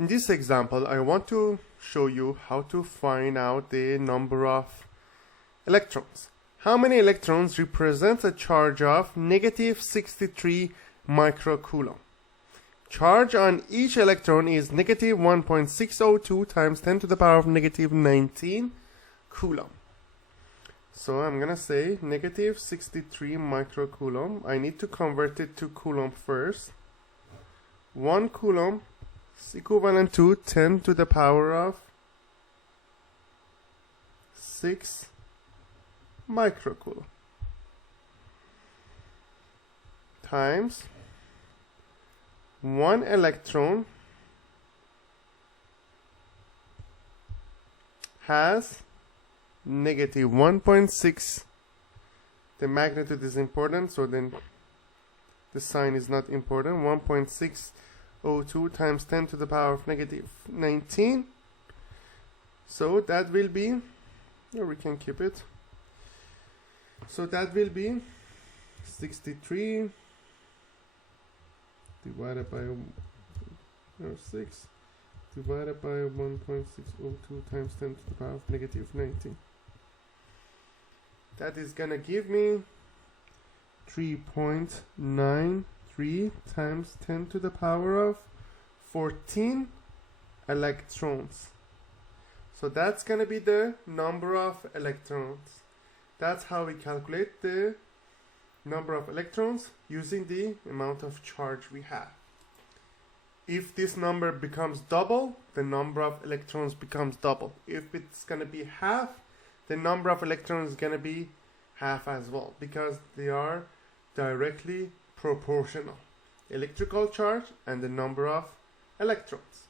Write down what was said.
In this example, I want to show you how to find out the number of electrons. How many electrons represent a charge of negative 63 microcoulomb? Charge on each electron is negative 1.602 times 10 to the power of negative 19 coulomb. So I'm going to say negative 63 microcoulomb. I need to convert it to coulomb first. 1 coulomb is equivalent to 10 to the power of 6 microcoulomb times 1 electron has negative 1.6. The magnitude is important, so then the sign is not important. 1.602 times 10 to the power of negative 19. So that will be, or we can keep it. So that will be 63 divided by 6 divided by 1.602 times 10 to the power of negative 19. That is gonna give me 3.93 times 10 to the power of 14 electrons. So that's gonna be the number of electrons. That's how we calculate the number of electrons using the amount of charge we have. If this number becomes double, the number of electrons becomes double. If it's going to be half, the number of electrons is going to be half as well, because they are directly proportional. Electrical charge and the number of electrons.